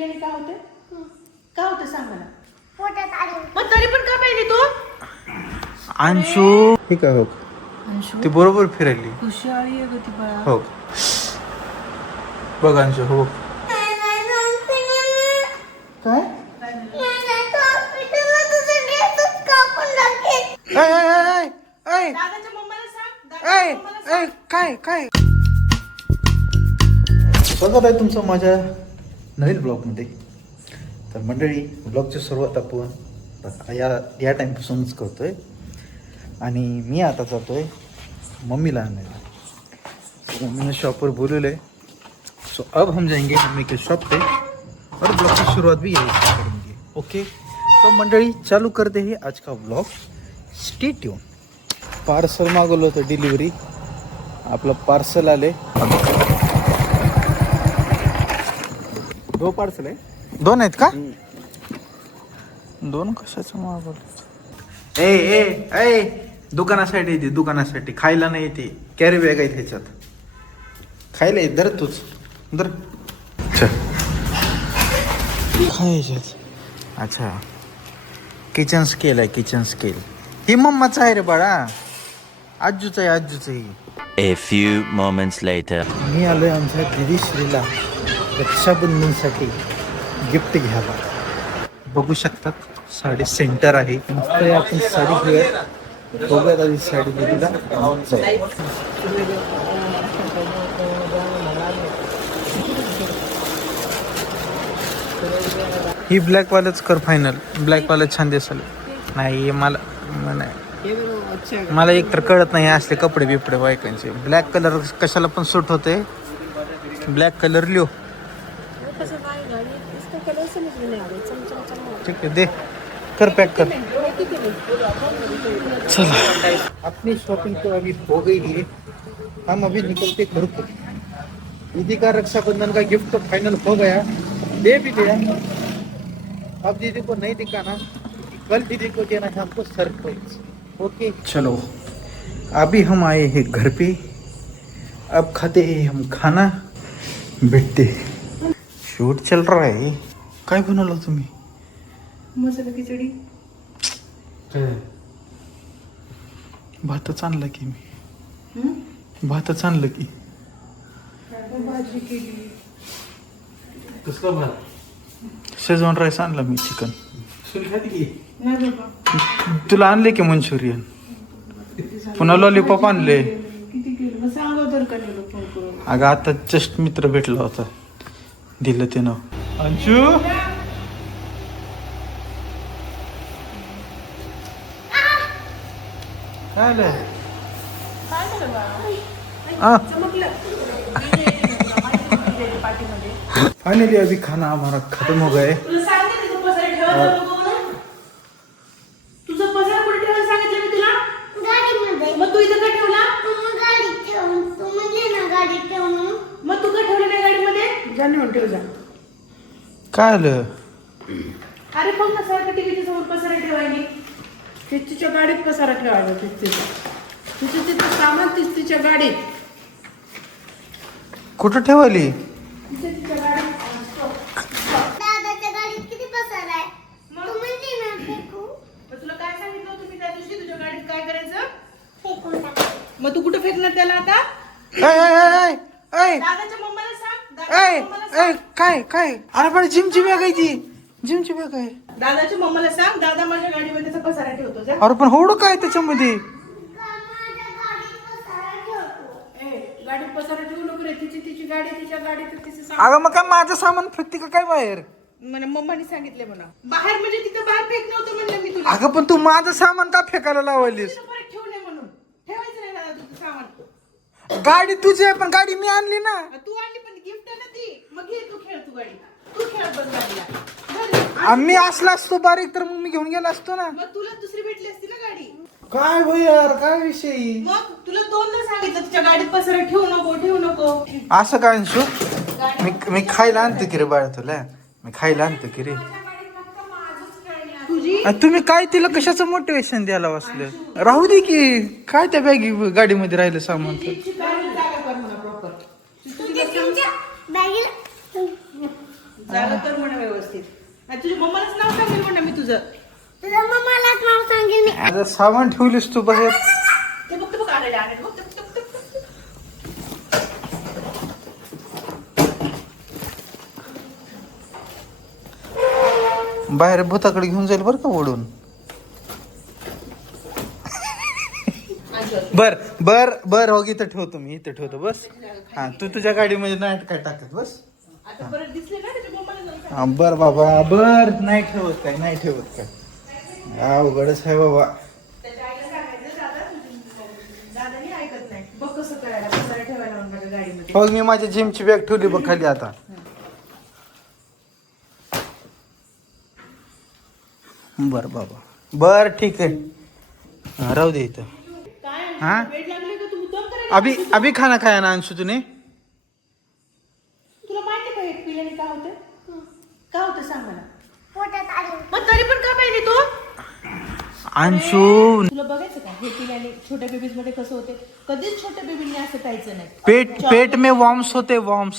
पिल्याने काय होतं? काय होतं सांग मला. मग तरी पण का पाहिजे तू? अंशू हे काय हो अंशू ती बरोबर फिरायली हुशारी आहे ग ती बाळा. हो बघ अंशू हो काय दादाच्या मम्माला सांग. काय काय स्वागत आहे तुमचं माझ्या नवीन ब्लॉगमध्ये. तर मंडळी ब्लॉगची सुरुवात आपण या टाईमपासूनच करतोय आणि मी आता जातोय मम्मीला आणायला. मम्मी ने शॉप पर बोलवलं है, सो अब हम जाएंगे मम्मी के शॉप पे और ब्लॉग की शुरुआत भी यही से करेंगे. ओके तो मंडळी चालू करते हैं आज का ब्लॉग. Stay tune. पार्सल मागवलं होतं डिलिव्हरी. आपलं पार्सल आले. 2 पार्सल आहे. 2 आहेत का? 2 कशाचं मागवलं? ए दुकानासाठी येते दुकानासाठी, खायला नाही येते. कॅरी बॅग आहे त्याच्यात. खायला येत दर तूच दर. काय याच्यात? अच्छा किचन स्केल आहे. किचन स्केल ही मम्माचं आहे रे बाळा. आजूचं आहे आजूचं ही. A few moments later. मी आलोय आमच्या दिदी श्रीला रक्षाबंधनसाठी गिफ्ट घ्यायला. बघू शकतात साडी सेंटर आहे. मस्त आहे. आपण साडी घेऊया. बघूयात आधी साडी दिदीला. ही ब्लॅक वालच कर फायनल. ब्लॅक वाला छान दिसल. नाही मला एक तर कळत नाही असले कपडे बिपडे बायकांचे. ब्लॅक कलर कशाला पण सूट होते. Black colour Leo. ठीक है दे कर पैक कर. चला अपनी शॉपिंग तो अभी हो गई है. हम अभी निकलते घर को. दीदी का रक्षाबंधन का गिफ्ट तो फाइनल हो गया. दे भी दिया. अब दीदी को नहीं दिखाना. कल दीदी को देना है हमको सरप्राइज. ओके चलो अभी हम आए हैं घर पे. अब खाते हैं हम खाना. बैठते. शूट चल रहा है. काय बनवलं तुम्ही? मसाला खिचडी. भातच आणलं की मी. भातच आणलं की. भाजी केली. कसला भात? शेजवान राईस आणला मी. चिकन नाही बाबा तुला आणले की मंचुरियन. पुन्हा लॉलीपॉप आणले. किती केलं मग सांगव तर का नाही फोन करून. अगं आता जस्ट मित्र भेटला होता. दिलं त्यानं. अंशू काय आलंय? काय झालं बाळा? चमकलं. पार्टीमध्ये फाइनली अभी खाना हमारा खत्म हो गए. तुला सांगितलं तुझं पसारा ठेवायला नको म्हणून. तुझं पसारा कुठे ठेवायला सांगितलं मी तुला? गाडीमध्ये. मग तू इथं का ठेवला? गाडीत ठेव. तू म्हणले ना गाडीत ठेव म्हणून. मग तू का ठेवलं नाही गाडीमध्ये? जा नेऊन ठेव जा. काय आलं? अरे बघ ना सारखं टीव्हीच्या समोर पसारा ठेवायला. तिच्या गाडीत पसारा ठेवायला. तिचं सामान तिच्या गाडीत. कुठं ठेवली? तिच्या गाडीत. दादाच्या गाडीत किती पसारा आहे? तू म्हणते ना फेकू. मग तुला काय सांगितलं होतं मी त्या दिवशी तुझ्या गाडीत काय करायचं? फेकून टाक. मग तू कुठं फेकणार त्याला आता? दादाच्या मम्माला सांग. दादाच्या मम्माला सांग. काय अरे पण जिमची बॅग आहे ती. जिमची बॅग आहे. दादाच्या मम्माला सांग. दादा माझ्या गाडीमध्ये त्याचा पसारा ठेवतो जा. अरे पण होडं काय त्याच्यामध्ये? माझ्या गाडीत पसारा ठेवतो. गाडीत पसारा ठेवू नको रे. तिची गाडी तिच्या गाडीत तिचं सामान. अगं मग काय माझं सामान फेकते का काय बाहेर? मला मम्माने सांगितले म्हणा. बाहेर म्हणजे तिथं बाहेर फेक नव्हतं म्हणलं मी तुला. अगं पण तू माझं सामान का फेकायला लावलीस? तिथं परत ठेवू नये म्हणून. ठेवायचं नाही दादा तुझं सामान. गाडी तुझी आहे पण गाडी मी आणली ना. तू आणली पण गिफ्ट आहे ना ती. मग घे तू खेळ तू गाडी. तू खेळत बस गाडीला. आम्ही असला असतो बारीक तर मग मी घेऊन गेला असतो ना. मग तुला दुसरी भेटली असती ना गाडी. काय भाई यार काय विषयी? मग तुला 2दा सांगितलं तुझ्या गाडीत पसारा ठेवू नको. असं काय अंशू? मी खायला आणतो की रे बाळा तुला. मी खायला आणतो की रे. तुझी तुम्ही काय तिला कशाचं मोटिवेशन द्यायला बसले? राहू दे की. काय त्या बॅगी गाडीमध्ये राहिलं सामान तर. जागा कर म्हणा प्रॉपर. तुमच्या बॅगेला जागा कर म्हणा व्यवस्थित. आणि तुझ्या मम्मालाच नाव सांगेल म्हणा मी तुझं. तुझ्या मम्मालाच नाव सांगेल मी. आता सामान ठेवलीस तू बाहेर. ते बघ आले बघ. बाहेर भूताकडे घेऊन जाईल बरं का ओढून. बर बर बर हो इथं ठेवतो मी, इथं ठेवतो बस. हा तू तुझ्या गाडीमध्ये नाही काय टाकत बस. आता परत दिसले ना त्याच्या मम्माला जाऊन सांग. हा बर बाबा बर. नाही ठेवत काय, नाही ठेवत काय. अवघडच आहे बाबा. त्याच्या आईला सांगायचं दादा नाही ऐकत नाही. बघ कसं करायला पसारा ठेवायला म्हणून माझ्या गाडीमध्ये. हो मी माझी जिमची बॅग ठेवली बघ खाली आता. बर बाबा बर ठीक आहे. हा, राहू दे इथं. काय हा? वेळ लागले का तू मुद्दाम करायला? अभी अभी खाना खाया ना अंशु तूने. तुला माहिती का हे पिल्याने काय होतं? काय होतं सांग मला. पोटात आलं. मग तरी पण का पाहिजे तू? अंशु तुला बघायचं का हे पिल्याने छोट्या बेबीज मध्ये कसं होते? कधीच छोट्या बेबींनी असं प्यायचं नाही. पेट पेट में वॉर्म्स होते वॉर्म्स.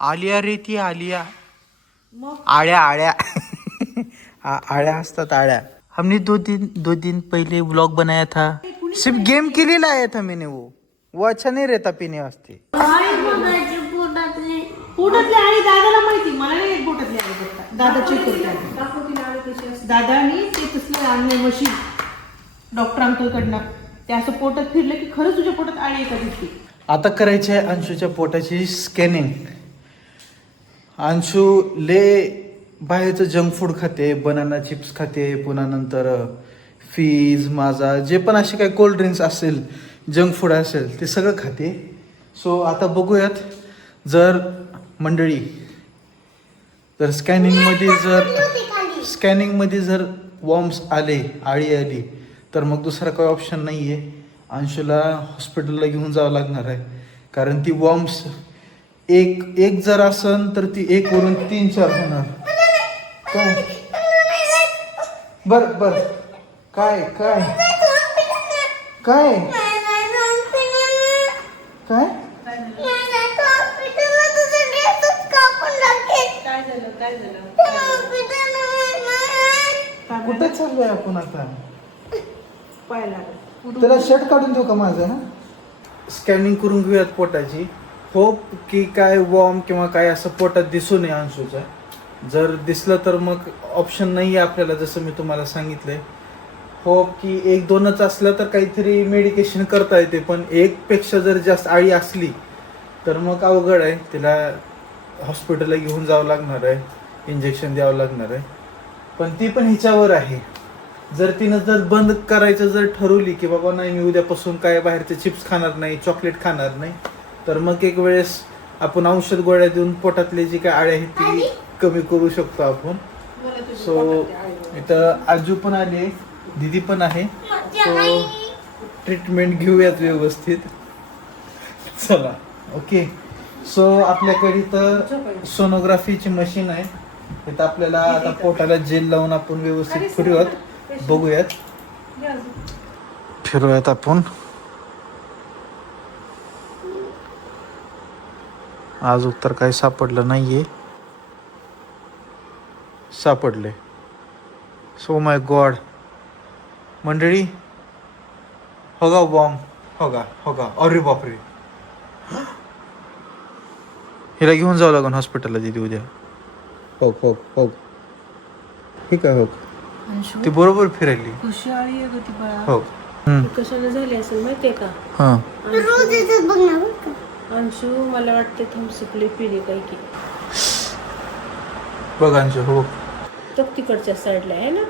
आलिया रे ती आलिया. मग आळ्या आळ्या आळ्या असतात आळ्या. हमने दो दिन पहले व्लॉग बनाया था. सिर्फ गेम के लिए लाया था मैंने वो अच्छा नहीं रहता पीने वास्ते. काय बघायचे पोटातले. पोटातले आणि दादाला माहिती, मला नाही येत पोटातले आणि बघता. दादा चेक करतात. दादानी ते तसलं आणले मशीन डॉक्टरांकडनं. ते असं पोटात फिरलं की खरंच तुझ्या पोटात आळी एका दिसते. आता करायची आहे अंशूच्या पोटाची स्कॅनिंग. अंशू ले बाहेरचं जंक फूड खाते, बनाना चिप्स खाते, पुन्हा नंतर फीज माझा जे पण असे काही कोल्ड ड्रिंक्स असेल, जंक फूड असेल ते सगळं खाते. सो आता बघूयात जर मंडळी जर स्कॅनिंगमध्ये जर वॉर्म्स आले, आळी आली तर मग दुसरा काही ऑप्शन नाही आहे. अंशूला हॉस्पिटलला घेऊन जावं लागणार आहे. कारण ती वॉर्म्स एक जर असन तर ती 1 वरून 3-4 होणार. काय बर बर काय काय काय काय कुठे चाललोय आपण आता. त्याला शर्ट काढून देऊ का माझा. स्कॅनिंग करून घेऊयात पोटाची. होप की काय वॉर्म किंवा काय असं पोटात दिसू नये अंशूच्या. जर दिसलं तर मग ऑप्शन नाही आहे आपल्याला, जसं मी तुम्हाला सांगितलंय. होप की 1-2च असलं तर काहीतरी मेडिकेशन करता येते. पण 1पेक्षा जर जास्त आळी असली तर मग अवघड आहे. तिला हॉस्पिटलला घेऊन जावं लागणार आहे, इंजेक्शन द्यावं लागणार आहे. पण ती पण हिच्यावर आहे. जर तिनं जर बंद करायचं जर ठरवली की बाबा नाही मी उद्यापासून काय बाहेरचे चिप्स खाणार नाही, चॉकलेट खाणार नाही, तर मग एक वेळेस आपण औषध गोळ्या देऊन पोटातले जी काय आळी आहे ती कमी करू शकतो आपण. सो इथं आजू पण आली, दीदी पण आहे. सो ट्रीटमेंट घेऊयात व्यवस्थित. चला ओके. सो आपल्याकडे तर सोनोग्राफीची मशीन आहे. इथं आपल्याला आता पोटाला जेल लावून आपण व्यवस्थित बघूयात फिरूयात आपण. आज उत्तर काही सापडलं नाहीये. सापडले. सो माय गॉड मंडळी. होगा बॉम्ब होगा अरे बापरे. हिला घेऊन जावं लागेल हॉस्पिटलला दिदी उद्या. हो ठीक आहे. हो ती बरोबर फिरायली. कशी आळी आहे ग ती बाळा. हो कशाला झाली असेल माहितीये का. हां रोज येतच बघ ना बरं का. अंशू मला वाटते थम्सअपले पिले काय की बघांचे. हो तो तिकडच्या साईडला आहे ना.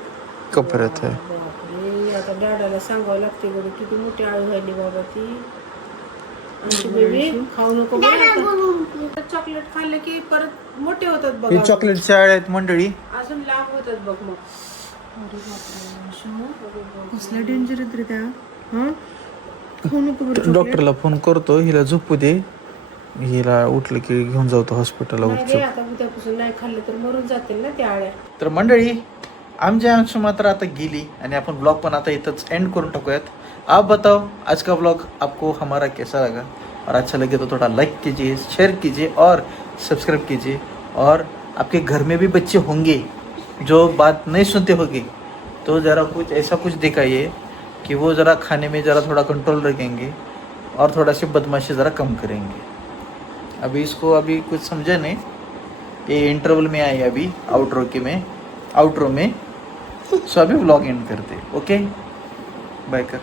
कपड्यात आहे. बापरे आता डॅडाला सांगावं लागते बरं किती मोठी आळी व्हायली बाबा ती. आमची बेबी खाऊ नको बरं. चॉकलेट खाल्लं की परत मोठे होतात हे बघा. चॉकलेटचे आळे आहेत मंडळी. अजून लांब होतात बघ मग. अरे बापरे अंशू कसला डेंजर आहेत रे त्या. हा खाऊ नको बरं. डॉक्टरला फोन करतो, हिला झोपू दे. हिला उठलं की घेऊन जाऊ हॉस्पिटलला. आता उद्यापासून नाही खाल्लं तर मरून जातील ना त्या आळ्या. तर मंडळी आमची अंशू मात्र आता गेली आणि आपण ब्लॉग पण आता इथंच एंड करून टाकूयात. आप बताओ आज का ब्लॉग आपको हमारा कैसा लगा, और अच्छा लगे तो थोड़ा लाइक कीजिए, शेयर कीजिए और सब्सक्राइब कीजिए. और आपके घर में भी बच्चे होंगे जो बात नहीं सुनते होंगे, तो ज़रा कुछ ऐसा कुछ दिखाइए कि वो ज़रा खाने में ज़रा थोड़ा कंट्रोल रखेंगे और थोड़ा सी बदमाशी ज़रा कम करेंगे। अभी इसको अभी कुछ समझा नहीं, ये इंटरवल में आई अभी आउटरो में। सो अभी व्लॉग एंड करते। ओके बाय कर।